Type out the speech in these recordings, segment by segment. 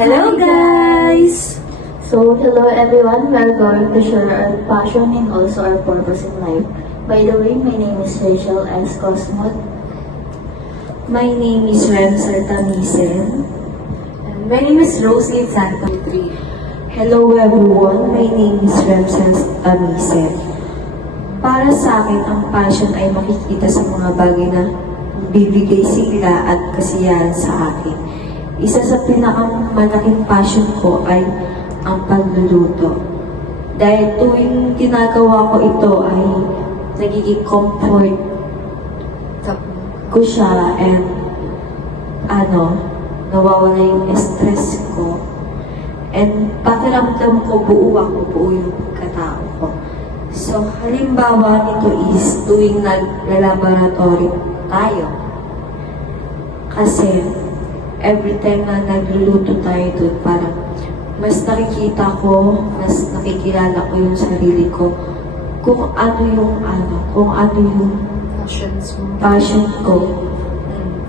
Hello guys! So, hello everyone. We're going to share our passion and also our purpose in life. By the way, my name is Rachel S. Cosmot. My name is Remsel Tamisen. And my name is Rosie Santantri. Hello everyone, my name is Remsel Tamisen. Para sa akin, ang passion ay makikita sa mga bagay na bibigay sigla at kasiyahan sa akin. Isa sa pinakamalaking passion ko ay ang pagluluto. Dahil tuwing ginagawa ko ito ay nagiging comfort ko siya and nawawala yung stress ko. And pakiramdam ko buo yung pagkatao ko. So, halimbawa nito is tuwing nagla-laboratory tayo. Kasi, every time na nagluluto tayo doon, parang mas nakikita ko, mas nakikilala ko yung sarili ko, kung ano yung passion ko,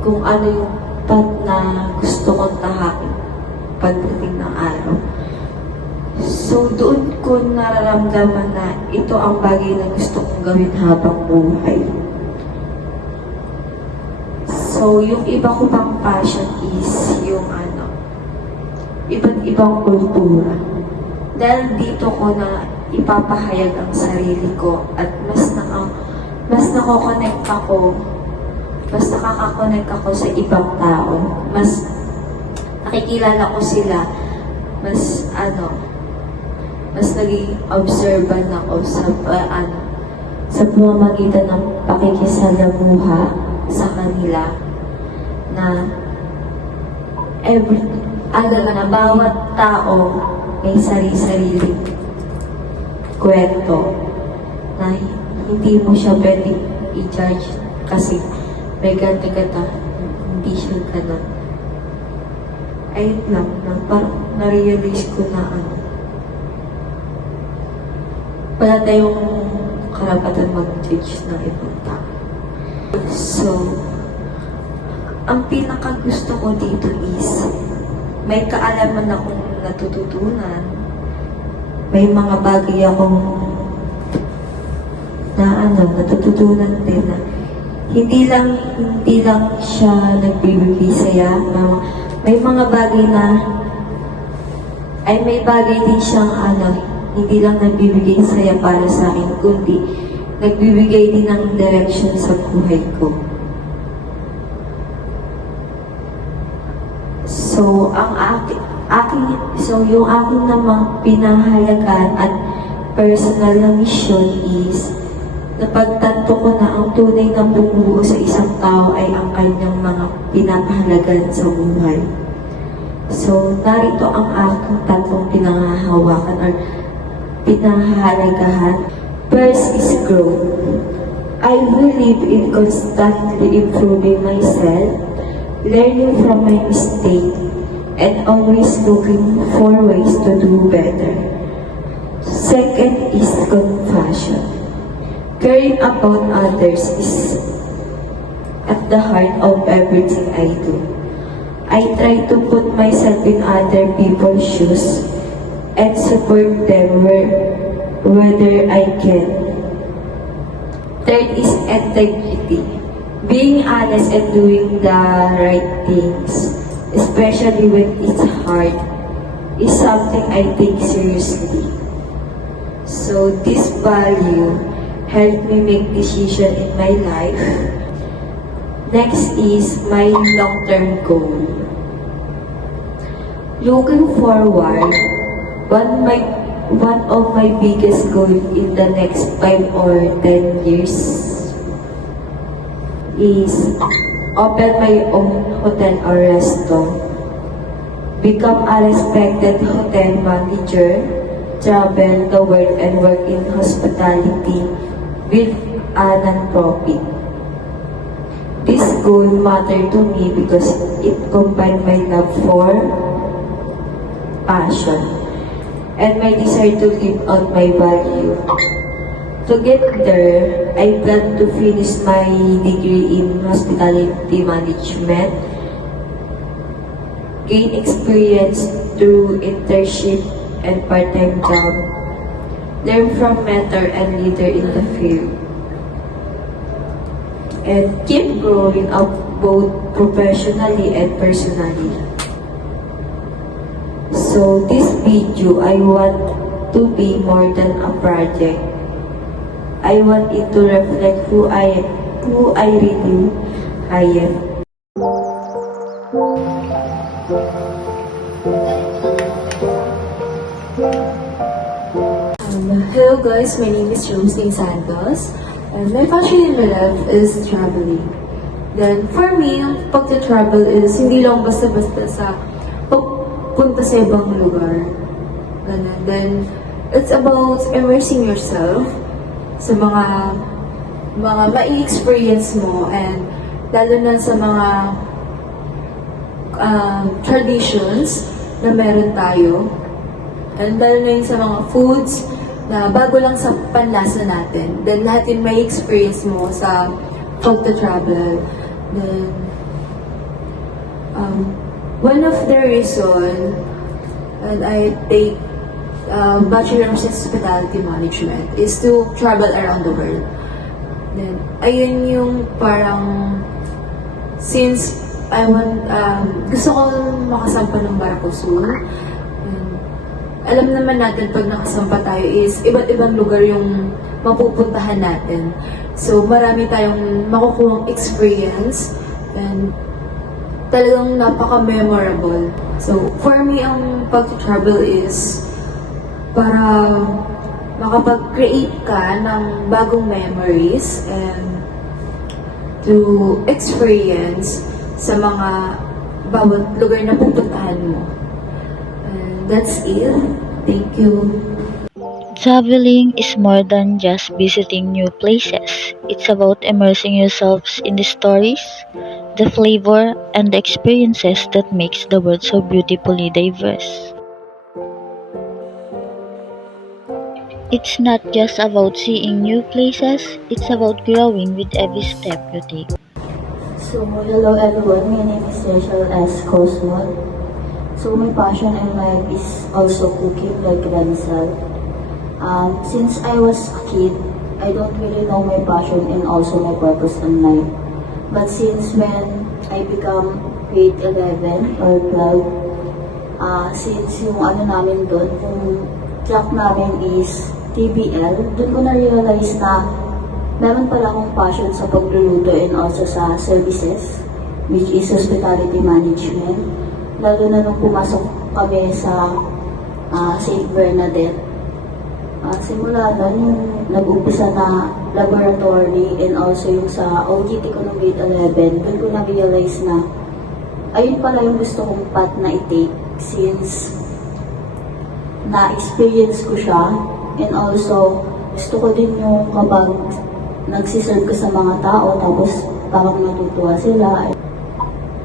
kung ano yung path na gusto kong tahakin pagdating ng araw. So, doon ko nararamdaman na ito ang bagay na gusto kong gawin habang buhay. So, yung iba ko pang passion is yung iba't ibang kultura. Dahil dito ko na ipapahayag ang sarili ko at mas nakaka-connect ako sa ibang tao. Mas nakikilala ko sila. Mas naging observant ako sa pamamagitan ng pakikisalamuha sa kanila na bawat tao may sarili-sariling kwento na hindi mo siya pwede i-judge kasi may ganda-ganda, hindi siya ganun. Ayun lang, parang na-realize ko na wala tayong karapatan mag-judge ng ibang tao. So, ang pinakagusto ko dito is may kaalaman akong natututunan. May mga bagay akong natututunan din na hindi lang siya nagbibigay saya. May mga bagay na may bagay din siyang hindi lang nagbibigay saya para sa akin, kundi nagbibigay din ng direction sa buhay ko. So, yung aking namang pinahalagan at personal na mission is napagtanto ko na ang tunay na bumubuo sa isang tao ay ang kanyang mga pinapahalagan sa buhay. So, narito ang aking tatlong pinangahawakan or pinahahalagahan. First is growth. I believe in constantly improving myself, learning from my mistakes, and always looking for ways to do better. Second is compassion. Caring about others is at the heart of everything I do. I try to put myself in other people's shoes and support them whether I can. Third is integrity. Being honest and doing the right things, especially when it's hard, is something I take seriously. So this value helped me make decisions in my life. Next is my long-term goal. Looking forward, one of my biggest goals in the next 5 or 10 years is open my own hotel or restaurant, become a respected hotel manager, travel the world and work in hospitality with a non-profit. This goal mattered to me because it combined my love for passion and my desire to live out my value. To get there, I plan to finish my degree in hospitality management gain experience through internship and part-time job, learn from mentor and leader in the field, and keep growing up both professionally and personally. So this video, I want to be more than a project. I want it to reflect who I really am. Hello guys, my name is Rosie Santos and my passion in my life is traveling. Then for me, ang pagta-travel is hindi lang basta-basta sa pagpunta sa ibang lugar. Ganun. Then it's about immersing yourself sa mga mai-experience mo and lalo na sa mga traditions na meron tayo. And lalo na yun sa mga foods na bago lang sa panlasa natin. Then lahat yun may experience mo sa pagta-travel. Then, one of the reason that I take Bachelor of Hospitality Management is to travel around the world. Then, ayun yung parang since gusto ko makasampa ng barko soon. Alam naman natin pag nakasampa tayo is iba't ibang lugar yung mapupuntahan natin. So marami tayong makukuhang experience and talagang napaka-memorable. So for me, ang pag-travel is para makapag-create ka ng bagong memories and to experience sa mga bawat lugar na pupuntahan mo. That's it. Thank you. Traveling is more than just visiting new places. It's about immersing yourselves in the stories, the flavor, and the experiences that makes the world so beautifully diverse. It's not just about seeing new places, it's about growing with every step you take. So, hello everyone, my name is Rachel S. Cosmo. So my passion in life is also cooking like Ranisal. Since I was a kid, I don't really know my passion and also my purpose in life. But since when I become grade 11 or 12, since yung namin doon, yung track namin is TBL, doon ko na-realize na meron pala akong passion sa pagluluto and also sa services, which is hospitality management. Lalo na nung pumasok kami sa St. Bernadette. Simula nun, yung nag-umpisa na laboratory and also yung sa OGT ko ng grade 11, doon ko na-realize na ayun pala yung gusto kong path na i-take since na-experience ko siya and also gusto ko din yung kapag nagsiserve ka sa mga tao tapos parang natutuwa sila.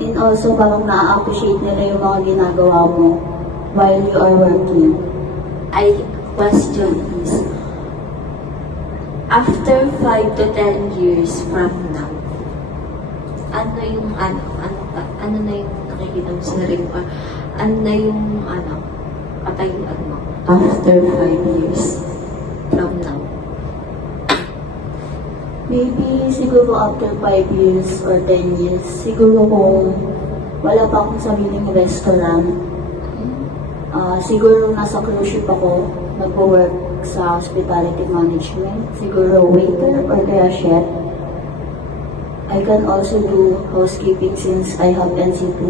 And also, parang na-appreciate nila yung mga ginagawa mo while you are working. Question is, after 5 to 10 years from now, ano na yung nakikita mo sa ring or ano na yung katayuan mo after 5 years from now? Maybe siguro after 5 years or 10 years, siguro kung wala pa akong sariling restaurant, siguro nasa cruise ship ako, nag-work sa hospitality management, siguro waiter or kaya chef. I can also do housekeeping since I have NC2.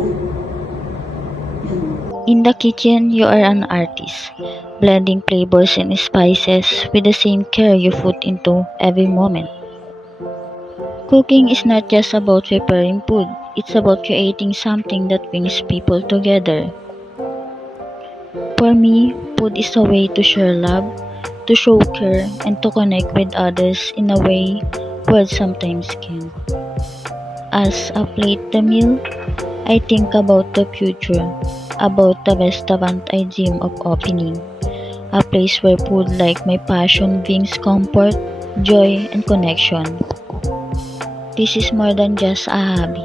In the kitchen, you are an artist, blending flavors and spices with the same care you put into every moment. Cooking is not just about preparing food, it's about creating something that brings people together. For me, food is a way to share love, to show care, and to connect with others in a way words sometimes can. As I plate the meal, I think about the future, about the restaurant I dream of opening, a place where food like my passion brings comfort, joy, and connection. This is more than just a hobby.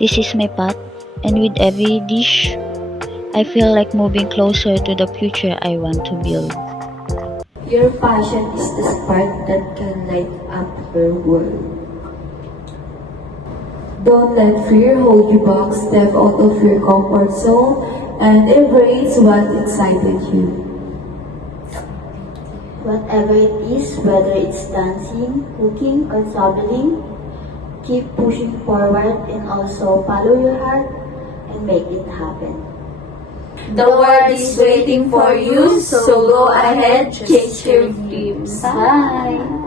This is my path, and with every dish, I feel like moving closer to the future I want to build. Your passion is the spark that can light up your world. Don't let fear hold you back. Step out of your comfort zone and embrace what excited you. Whatever it is, whether it's dancing, cooking, or traveling, keep pushing forward and also follow your heart and make it happen. The world is waiting for you, so go ahead, chase your dreams. Bye!